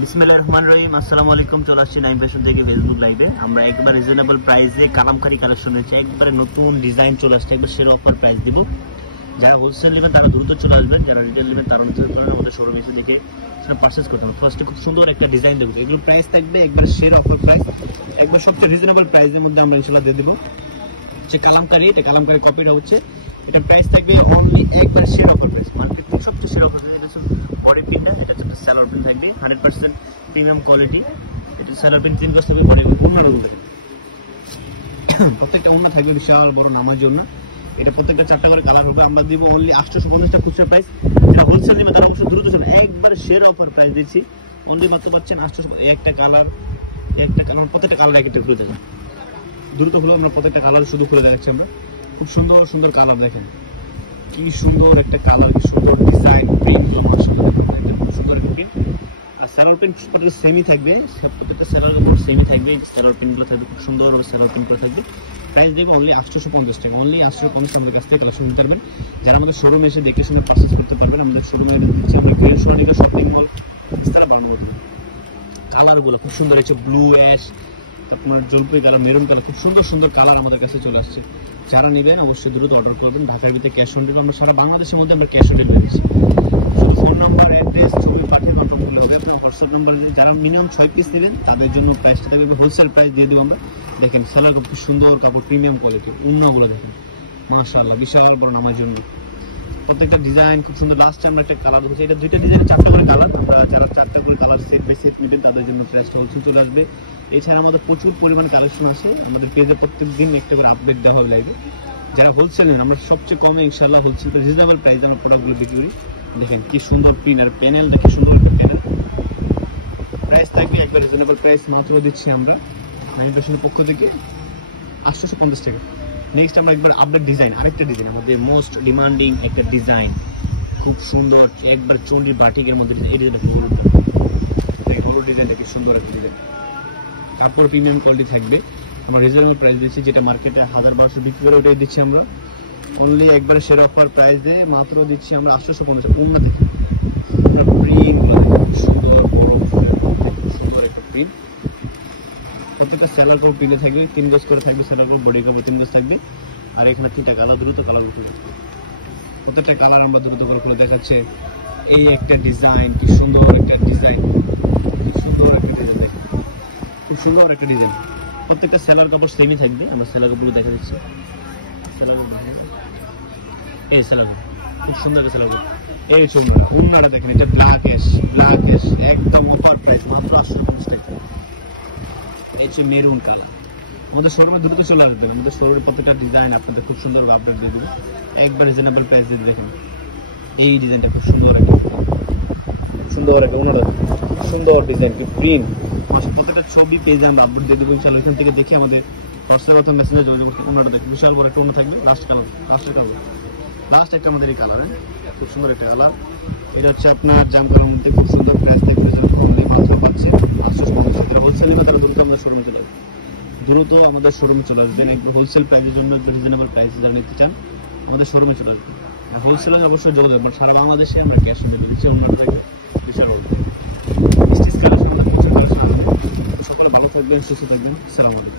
বিসমিল্লাহির রহমানির রহিম। আসসালামু আলাইকুম। চলে আসছি নাইম ফ্যাশন থেকে ফেসবুক লাইভে। আমরা একবার রিজনেবল প্রাইসে কালামকারী কালেকশন রয়েছে, একবারে নতুন ডিজাইন চলে আসছে, একবার সেল অফার প্রাইস দিব। যারা হোলসেল নেবেন তারা দ্রুত চলে আসবেন, যারা রিটেল নেবেন তারা আমাদের শোরুমে এসে দেখে সেটা পারচেস করতে হবে। ফার্স্টে খুব সুন্দর একটা ডিজাইন দেবো, এগুলো প্রাইস থাকবে একবার সেল অফার প্রাইস, একবার সবচেয়ে রিজনেবল প্রাইসের মধ্যে আমরা ইনশাল্লাহ দিয়ে দেবো। যে কালামকারী, এটা কালামকারী কপিটা হচ্ছে, এটা প্রাইস থাকবে অনলি একবার সেল অফার প্রাইস, মার্কেট সবচেয়ে সেল অফার। এটা হচ্ছে বডি প্রিন্টটা, এটা হচ্ছে স্যালোর প্রিন্ট থাকবে 100% প্রিমিয়াম কোয়ালিটি। এটা স্যালোর প্রিন্ট 3 গজ থাকবে, বডি উন্নার মধ্যে প্রত্যেকটা উন্না থাকবে বিশাল বড় নামার জন্য। এটা প্রত্যেকটা 4টা করে কালার হবে। আমরা দিব অনলি 850 টাকা খুচরা প্রাইস। যারা হোলসেল নেবে তারা অবশ্যই দ্রুত চলে, একবার শেয়ার অফার প্রাইস দিচ্ছি অনলি মাত্র পাচ্ছেন 800। একটা কালার প্রত্যেকটা কালার একটা খুলে দেখেন, দ্রুত হলো আমরা প্রত্যেকটা কালার শুধু খুলে দেখাচ্ছি। আমরা খুব সুন্দর সুন্দর কালার দেখেন, কি সুন্দর একটা কালার, কি সুন্দর ডিজাইন, প্রিন্ট মাশাআল্লাহ, খুব সুন্দর একটা প্রিন্ট। আর সেলার প্রিন্ট প্রত্যেকটা সেমই থাকবে, প্রত্যেকটা সেলার কাপড় সেমই থাকবে। সেলার প্রিন্টগুলো থাকবে খুব সুন্দর, সেলার প্রিন্টগুলো থাকবে। প্রাইস দেবো অনলি 850 টাকা, অনলি 850 আমাদের কাছ থেকে কালেকশন নিতে পারবেন। যারা আমাদের শোরুমে এসে দেখে শুনে পারচেস করতে পারবেন, আমাদের শোরুমে দিচ্ছি আমরা গ্রিন শর্টিকা শপিং মল বিস্তারা বানানো মতো। কালারগুলো খুব সুন্দর হচ্ছে, ব্লু অ্যাশ, আপনার জলপাই কালার, মেরুন কালার, খুব সুন্দর সুন্দর কালার আমাদের কাছে চলে আসছে। যারা নেবেন অবশ্যই দ্রুত অর্ডার করবেন। ঢাকার ভিতরে ক্যাশ অন ডেলিভারি, আমরা সারা বাংলাদেশের মধ্যে আমরা ক্যাশ অন ডেলিভারি দিচ্ছি। শুধু ফোন নাম্বার, অ্যাড্রেস, ছবি পাঠিয়ে কনফার্ম করলে হবে। আপনার হোয়াটসঅ্যাপ নাম্বার, যারা মিনিমাম 6 পিস নেবেন তাদের জন্য প্রাইসটা থাকবে হোলসেল প্রাইস দিয়ে দেবো আমরা। দেখেন সেলার খুব সুন্দর কাপড়, প্রিমিয়াম কোয়ালিটি, উন্নাগুলো দেখেন মাশাআল্লাহ, বিশাল বড় নামার জন্য। প্রত্যেকটা ডিজাইন খুব সুন্দর। লাস্ট আমরা একটা কালার হচ্ছে, এটা দুইটা ডিজাইনের 4টা করে কালার। আমরা যারা 4টা করে কালার সেট বাই সেট নেবেন তাদের জন্য প্রাইসটা হোলসেল চলে আসবে। এছাড়া আমাদের প্রচুর পরিমাণ কালেকশন আছে, আমাদের পেজে প্রত্যেক দিন একটা করে আপডেট দেওয়া লাগবে। যারা হোলসেল নেন আমরা সবচেয়ে কমে ইনশাআল্লাহ হোলসেল রিজনেবল প্রাইসে আমরা প্রোডাক্টগুলো বিক্রি করি। দেখেন কি সুন্দর প্রিন্ট, আর প্যানেলটা কি সুন্দর একটা প্যানেল। প্রাইস থাকবে একবার রিজনেবল প্রাইস, মাত্র দিচ্ছি আমরা নাইম ফ্যাশনের পক্ষ থেকে 850 টাকা। নেক্সট আমরা একবার আপডেট ডিজাইন, আরেকটা ডিজাইন আমাদের মোস্ট ডিমান্ডিং একটা ডিজাইন, খুব সুন্দর একবার চন্ডির বাটিকের মধ্যে। এই ডিজাইনটা বড় ডিজাইনটা কি সুন্দর একটা ডিজাইন, কাপড় প্রিমিয়াম কোয়ালিটি থাকবে। আমরা রিজনেবল প্রাইস দিচ্ছি, যেটা মার্কেটে 1000-1200 বিক্রি করে ওটাই দিচ্ছি আমরা অনলি একবারে সেরা অফার প্রাইস দিয়ে মাত্র দিচ্ছি আমরা 850 টাকা। উন্না থেকে প্রিন্ট সুন্দর, সুন্দর একটা প্রিন্ট। প্রত্যেকটা সেলার কাপড় প্রিন্টে থাকবে, 3 গজ করে থাকবে সেলার কাপড়, বডি কাপড় 3 গজ থাকবে। আর এখানে 3টা কালার, দ্রুত কালার উঠে প্রত্যেকটা কালার আমরা দ্রুত করে খুলে দেখাচ্ছে। এই একটা ডিজাইন, কি সুন্দর একটা ডিজাইন, কি সুন্দর একটা ডিজাইন দেখেন, খুব সুন্দর একটা ডিজাইন। প্রত্যেকটা সেলার কাপড় সেমই থাকবে। আমরা সেলার কাপড় দেখা দিচ্ছি, এই সেলার কাপড় খুব সুন্দর একটা সেলার কাপড়। এই উন্নাটা দেখেন, এটা ব্ল্যাক অ্যাশ একদম অফার প্রাইস মাত্র 850 টাকা। এই হচ্ছে মেরুন কালার। আমাদের শোরুমে দ্রুত চলে আসবে, আমাদের শোরুমের প্রত্যেকটা ডিজাইন আপনাদের খুব সুন্দর আপডেট দিয়ে দেবো একবার রিজনেবল প্রাইস দিয়ে। দেখেন এই ডিজাইনটা খুব সুন্দর একটা উন্নাটা, সুন্দর ডিজাইন, কি প্রিন্ট। প্রত্যেকটা ছবি পেজ আমরা আপডেট দিয়ে দেবো ইনশাআল্লাহ। এখান থেকে দেখে আমাদের হোয়াটসঅ্যাপ অথবা মেসেঞ্জে যোগাযোগ করতে। উন্নাটা দেখেন বিশাল বড় একটা উন্না থাকবে। লাস্ট একটা আমাদের এই কালার, খুব সুন্দর একটা কালার। এটা হচ্ছে আপনার জাম কালার মধ্যে, খুব সুন্দর প্রাইস দেখবে অনলি মাত্র পাচ্ছে 850 টাকা। হোলসেল নিবে তারা দ্রুত আমাদের শোরুমে চলে আসবে, দ্রুত আমাদের শোরুমে চলে আসবেন। হোলসেল প্রাইসের জন্য রিজনেবল প্রাইসে যারা নিতে চান আমাদের শোরুমে চলে আসবেন। হোলসেলে অবশ্যই যোগাযোগ, সারা বাংলাদেশে আমরা ক্যাশ অন ডেলিভারি দিচ্ছি। অন্যান্য বিশাল স্টিচ কালেকশন আমাদের প্রচুর কালেকশন আছে। সকালে ভালো থাকবেন, সুস্থ থাকবেন। আসসালামু আলাইকুম।